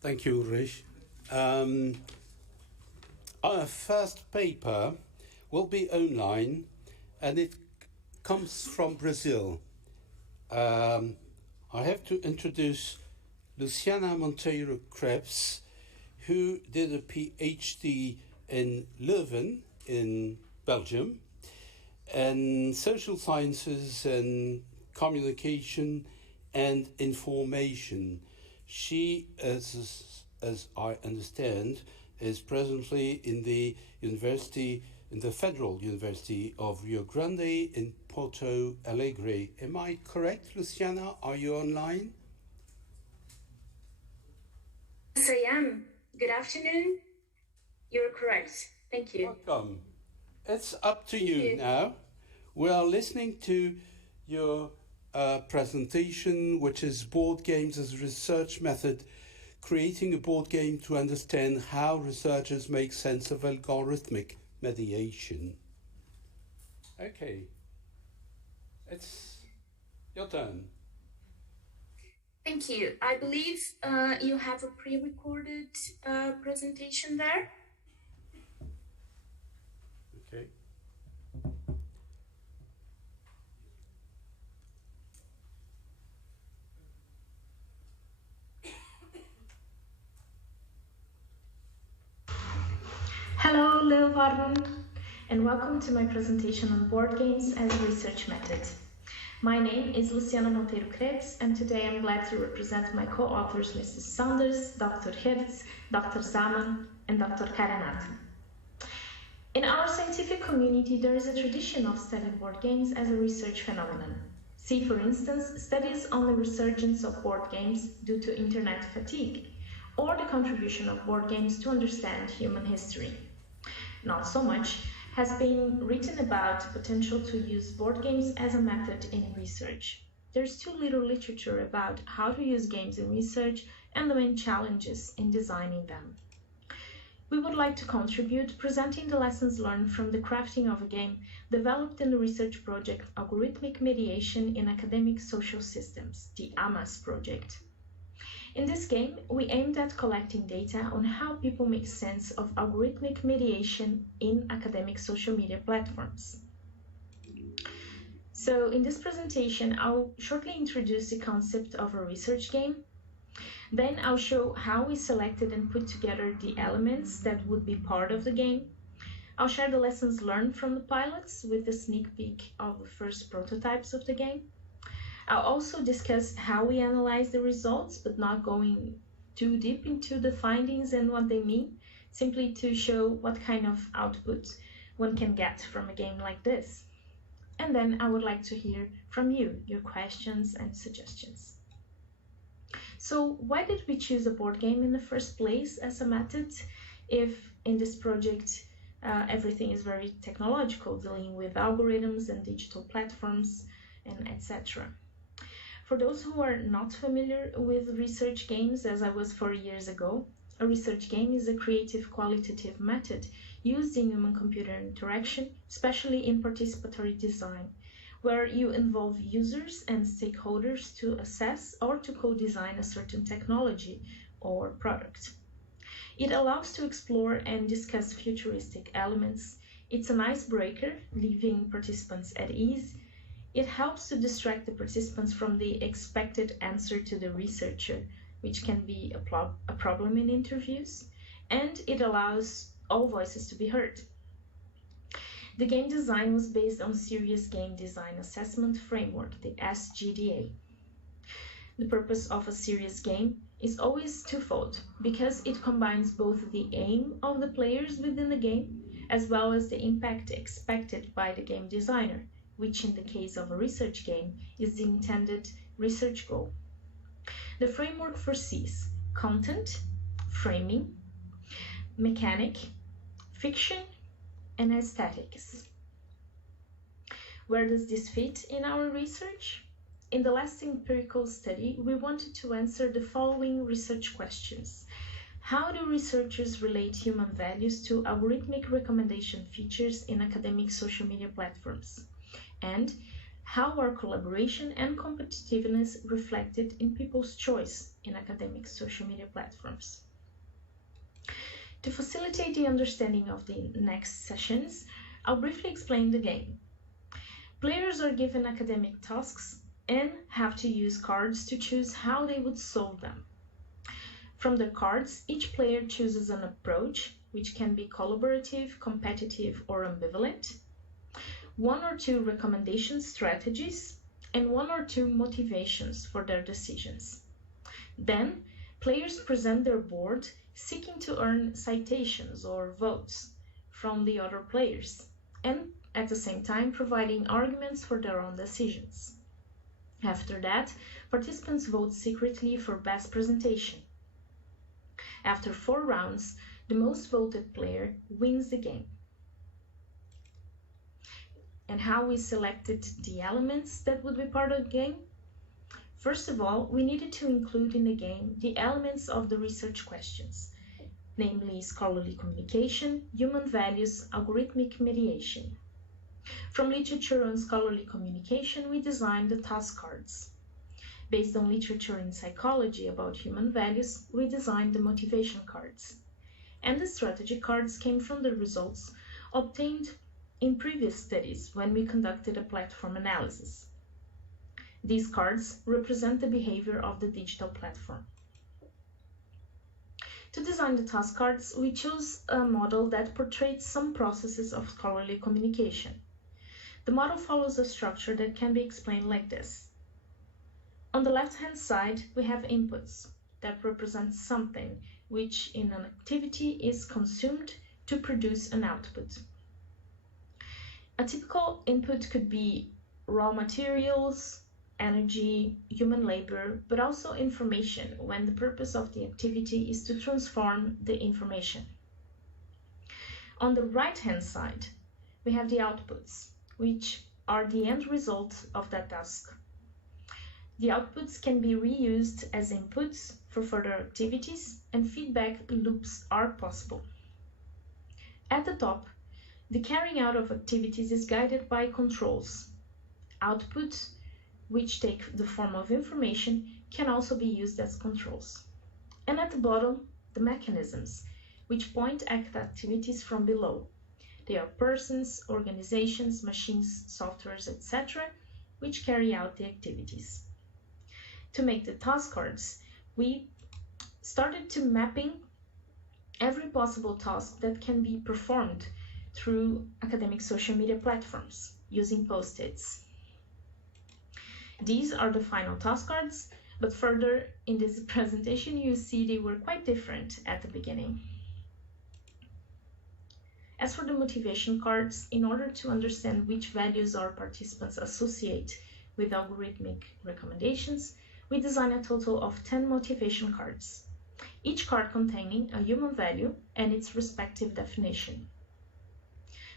Thank you, Ulrich. Our first paper will be online, and it comes from Brazil. I have to introduce Luciana Monteiro-Krebs, who did a PhD in Leuven in Belgium, and social sciences and communication and information. She, as I understand, is presently in the Federal University of Rio Grande in Porto Alegre. Am I correct, Luciana? Are you online? Yes, I am. Good afternoon. You're correct. Thank you. Welcome. It's up to you now. We are listening to your presentation, which is board games as a research method, creating a board game to understand how researchers make sense of algorithmic mediation. Okay, it's your turn. Thank you. I believe you have a pre-recorded presentation there. Okay. Hello, Leeuwarden, and welcome to my presentation on board games as a research method. My name is Luciana Monteiro-Krebs, and today I'm glad to represent my co-authors, Mrs. Saunders, Dr. Geerts, Dr. Zaman, and Dr. Caregnato. In our scientific community, there is a tradition of studying board games as a research phenomenon. See, for instance, studies on the resurgence of board games due to internet fatigue, or the contribution of board games to understand human history. Not so much has been written about the potential to use board games as a method in research. There's too little literature about how to use games in research and the main challenges in designing them. We would like to contribute presenting the lessons learned from the crafting of a game developed in the research project Algorithmic Mediation in Academic Social Systems, the AMASS project. In this game, we aimed at collecting data on how people make sense of algorithmic mediation in academic social media platforms. So in this presentation, I'll shortly introduce the concept of a research game. Then I'll show how we selected and put together the elements that would be part of the game. I'll share the lessons learned from the pilots with a sneak peek of the first prototypes of the game. I'll also discuss how we analyze the results, but not going too deep into the findings and what they mean, simply to show what kind of output one can get from a game like this. And then I would like to hear from you, your questions and suggestions. So why did we choose a board game in the first place as a method, if in this project everything is very technological, dealing with algorithms and digital platforms and etc.? For those who are not familiar with research games, as I was 4 years ago, a research game is a creative qualitative method used in human-computer interaction, especially in participatory design, where you involve users and stakeholders to assess or to co-design a certain technology or product. It allows to explore and discuss futuristic elements. It's an icebreaker, leaving participants at ease. It helps to distract the participants from the expected answer to the researcher, which can be a problem in interviews, and it allows all voices to be heard. The game design was based on Serious Game Design Assessment Framework, the SGDA. The purpose of a serious game is always twofold, because it combines both the aim of the players within the game, as well as the impact expected by the game designer, which in the case of a research game is the intended research goal. The framework foresees content, framing, mechanic, fiction, and aesthetics. Where does this fit in our research? In the last empirical study, we wanted to answer the following research questions. How do researchers relate human values to algorithmic recommendation features in academic social media platforms? And how are collaboration and competitiveness reflected in people's choice in academic social media platforms. To facilitate the understanding of the next sessions, I'll briefly explain the game. Players are given academic tasks and have to use cards to choose how they would solve them. From the cards, each player chooses an approach, which can be collaborative, competitive, or ambivalent, 1 or 2 recommendation strategies, and 1 or 2 motivations for their decisions. Then, players present their board seeking to earn citations or votes from the other players, and at the same time providing arguments for their own decisions. After that, participants vote secretly for best presentation. After 4 rounds, the most voted player wins the game. And how we selected the elements that would be part of the game? First of all, we needed to include in the game the elements of the research questions, namely scholarly communication, human values, algorithmic mediation. From literature on scholarly communication, we designed the task cards. Based on literature in psychology about human values, we designed the motivation cards. And the strategy cards came from the results obtained in previous studies when we conducted a platform analysis. These cards represent the behavior of the digital platform. To design the task cards, we chose a model that portrays some processes of scholarly communication. The model follows a structure that can be explained like this. On the left-hand side, we have inputs that represent something which in an activity is consumed to produce an output. A typical input could be raw materials, energy, human labor, but also information when the purpose of the activity is to transform the information. On the right-hand side, we have the outputs, which are the end result of that task. The outputs can be reused as inputs for further activities, and feedback loops are possible. At the top, the carrying out of activities is guided by controls. Outputs, which take the form of information, can also be used as controls. And at the bottom, the mechanisms, which point at activities from below. They are persons, organizations, machines, softwares, etc., which carry out the activities. To make the task cards, we started to mapping every possible task that can be performed through academic social media platforms using post-its. These are the final task cards, but further in this presentation you see they were quite different at the beginning. As for the motivation cards, in order to understand which values our participants associate with algorithmic recommendations, we designed a total of 10 motivation cards, each card containing a human value and its respective definition.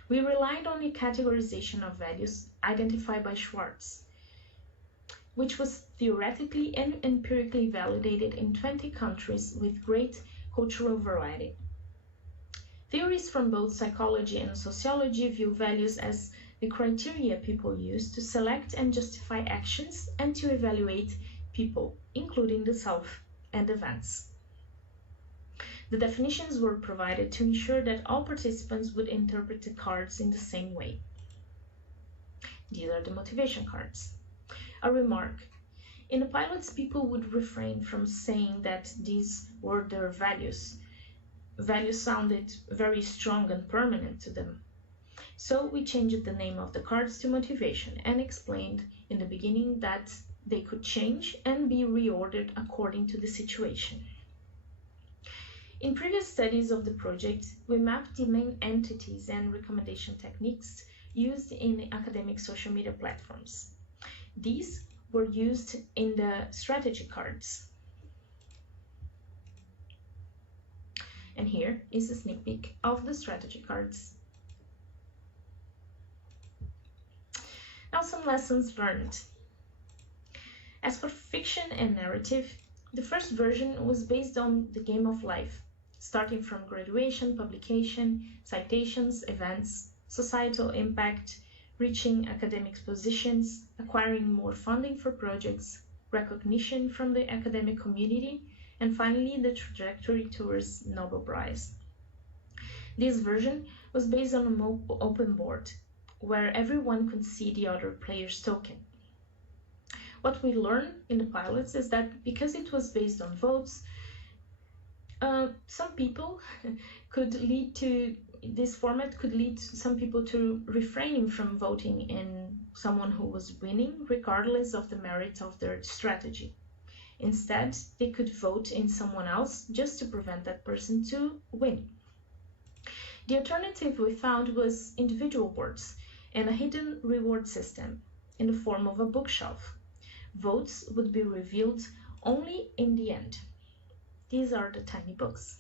We relied on the categorization of values identified by Schwartz, which was theoretically and empirically validated in 20 countries with great cultural variety. Theories from both psychology and sociology view values as the criteria people use to select and justify actions and to evaluate people, including the self and events. The definitions were provided to ensure that all participants would interpret the cards in the same way. These are the motivation cards. A remark. In the pilots, people would refrain from saying that these were their values. Values sounded very strong and permanent to them. So we changed the name of the cards to motivation and explained in the beginning that they could change and be reordered according to the situation. In previous studies of the project, we mapped the main entities and recommendation techniques used in academic social media platforms. These were used in the strategy cards. And here is a sneak peek of the strategy cards. Now some lessons learned. As for fiction and narrative, the first version was based on the game of life, starting from graduation, publication, citations, events, societal impact, reaching academic positions, acquiring more funding for projects, recognition from the academic community, and finally the trajectory towards Nobel Prize. This version was based on an open board, where everyone could see the other player's token. What we learned in the pilots is that because it was based on votes, some people this format could lead some people to refraining from voting in someone who was winning, regardless of the merit of their strategy. Instead, they could vote in someone else just to prevent that person to win. The alternative we found was individual boards and a hidden reward system in the form of a bookshelf. Votes would be revealed only in the end. These are the tiny books.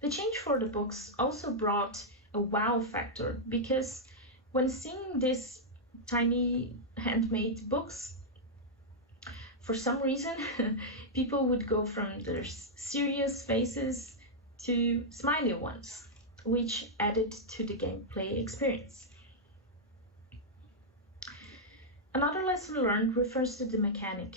The change for the books also brought a wow factor, because when seeing these tiny handmade books, for some reason, people would go from their serious faces to smiley ones, which added to the gameplay experience. Another lesson learned refers to the mechanic.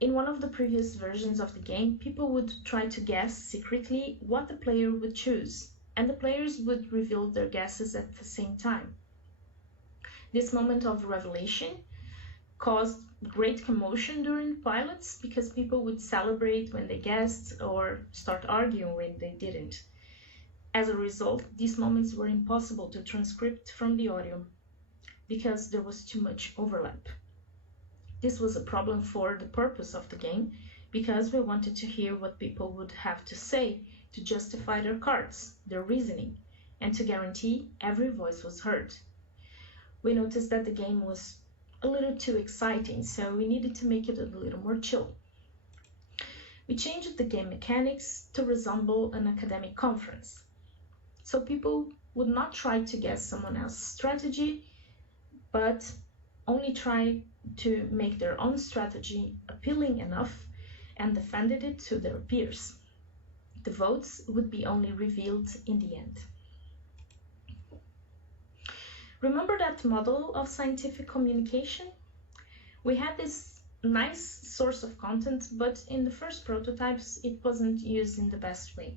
In one of the previous versions of the game, people would try to guess secretly what the player would choose, and the players would reveal their guesses at the same time. This moment of revelation caused great commotion during pilots, because people would celebrate when they guessed or start arguing when they didn't. As a result, these moments were impossible to transcript from the audio, because there was too much overlap. This was a problem for the purpose of the game, because we wanted to hear what people would have to say to justify their cards, their reasoning, and to guarantee every voice was heard. We noticed that the game was a little too exciting, so we needed to make it a little more chill. We changed the game mechanics to resemble an academic conference, so people would not try to guess someone else's strategy, but only try to make their own strategy appealing enough and defended it to their peers. The votes would be only revealed in the end. Remember that model of scientific communication? We had this nice source of content, but in the first prototypes it wasn't used in the best way.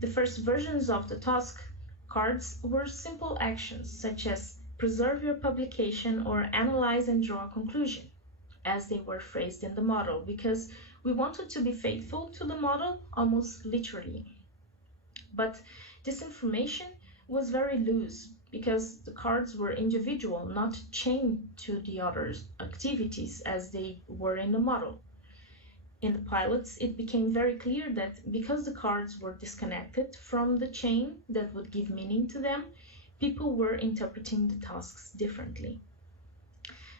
The first versions of the task cards were simple actions, such as preserve your publication or analyze and draw a conclusion, as they were phrased in the model, because we wanted to be faithful to the model almost literally. But this information was very loose, because the cards were individual, not chained to the other activities as they were in the model. In the pilots, it became very clear that because the cards were disconnected from the chain that would give meaning to them, people were interpreting the tasks differently.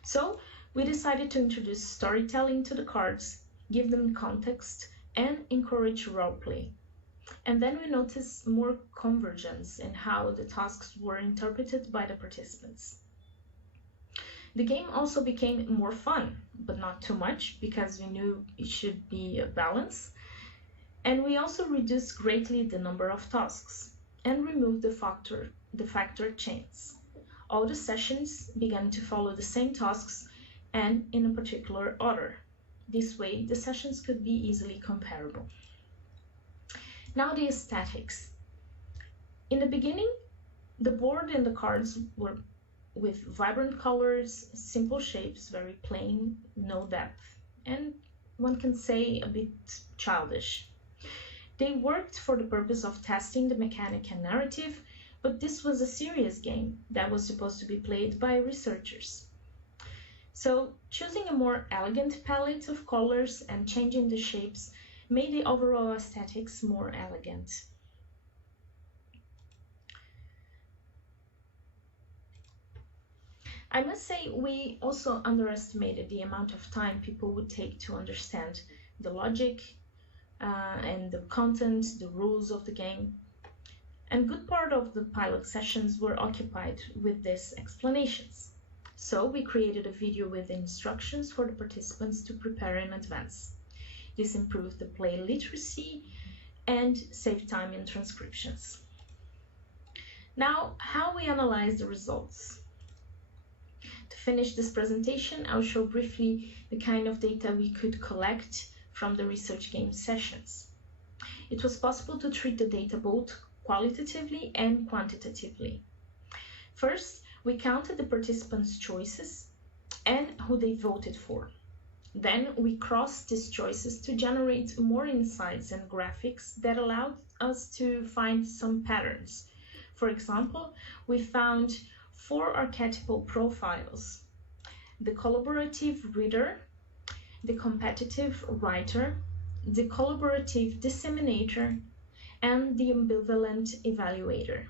So we decided to introduce storytelling to the cards, give them context, and encourage roleplay. And then we noticed more convergence in how the tasks were interpreted by the participants. The game also became more fun, but not too much, because we knew it should be a balance. And we also reduced greatly the number of tasks and removed the factor chains. All the sessions began to follow the same tasks and in a particular order. This way, the sessions could be easily comparable. Now the aesthetics. In the beginning, the board and the cards were with vibrant colors, simple shapes, very plain, no depth, and one can say a bit childish. They worked for the purpose of testing the mechanic and narrative, but this was a serious game that was supposed to be played by researchers. So choosing a more elegant palette of colors and changing the shapes made the overall aesthetics more elegant. I must say we also underestimated the amount of time people would take to understand the logic and the content, the rules of the game. And good part of the pilot sessions were occupied with these explanations. So we created a video with instructions for the participants to prepare in advance. This improved the play literacy and saved time in transcriptions. Now, how we analyze the results. To finish this presentation, I'll show briefly the kind of data we could collect from the research game sessions. It was possible to treat the data both qualitatively and quantitatively. First, we counted the participants' choices and who they voted for. Then we crossed these choices to generate more insights and graphics that allowed us to find some patterns. For example, we found 4 archetypal profiles: the collaborative reader, the competitive writer, the collaborative disseminator, and the ambivalent evaluator.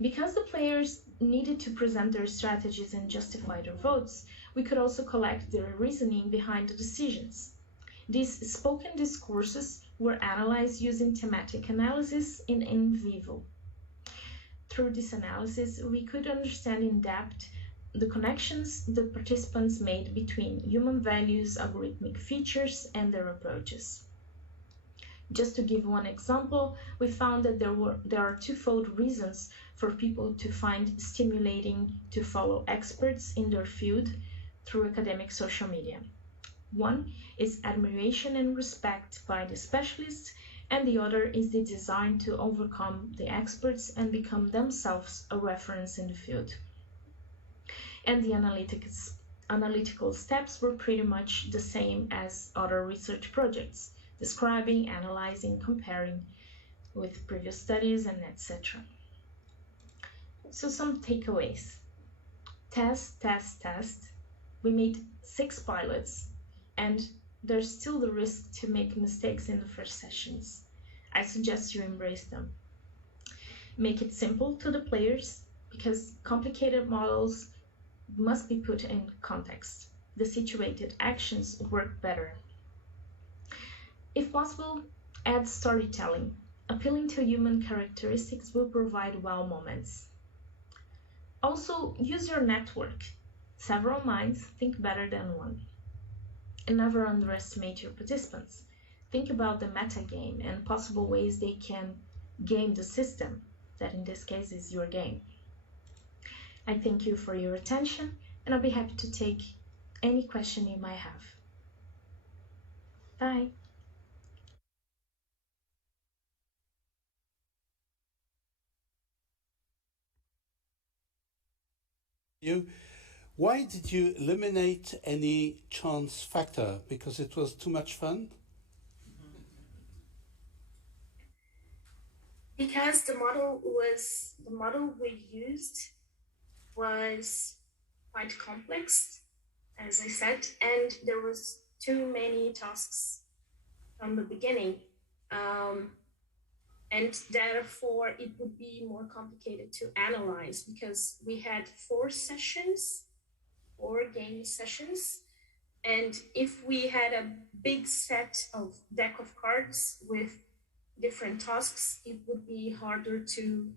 Because the players needed to present their strategies and justify their votes, we could also collect their reasoning behind the decisions. These spoken discourses were analyzed using thematic analysis in vivo. Through this analysis, we could understand in depth the connections the participants made between human values, algorithmic features, and their approaches. Just to give one example, we found that there are twofold reasons for people to find stimulating to follow experts in their field through academic social media. One is admiration and respect by the specialists, and the other is the desire to overcome the experts and become themselves a reference in the field. And the analytical steps were pretty much the same as other research projects: describing, analyzing, comparing with previous studies, and etc. So some takeaways. Test. We made 6 pilots, and there's still the risk to make mistakes in the first sessions. I suggest you embrace them. Make it simple to the players, because complicated models must be put in context. The situated actions work better. If possible, add storytelling. Appealing to human characteristics will provide wow moments. Also, use your network. Several minds think better than one. And never underestimate your participants. Think about the metagame and possible ways they can game the system, that in this case is your game. I thank you for your attention, and I'll be happy to take any question you might have. Bye. Why did you eliminate any chance factor? Because it was too much fun? Because the model we used was quite complex, as I said, and there was too many tasks from the beginning. And therefore it would be more complicated to analyze, because we had 4 game sessions. And if we had a big set of deck of cards with different tasks, it would be harder to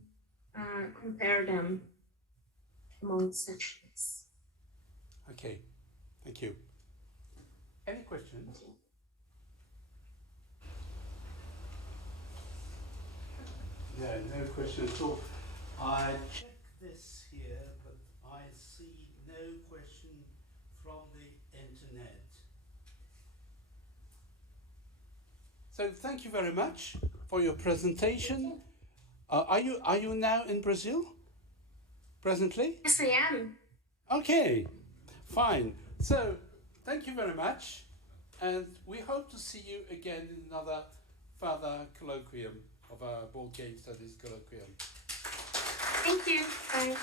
compare them among sessions. Okay, thank you. Any questions? No question at all. I check this here, but I see no question from the internet. So thank you very much for your presentation. Are you now in Brazil? Presently? Yes, I am. Okay, fine. So thank you very much, and we hope to see you again in another further colloquium of our board game studies colloquium. Thank you. Bye.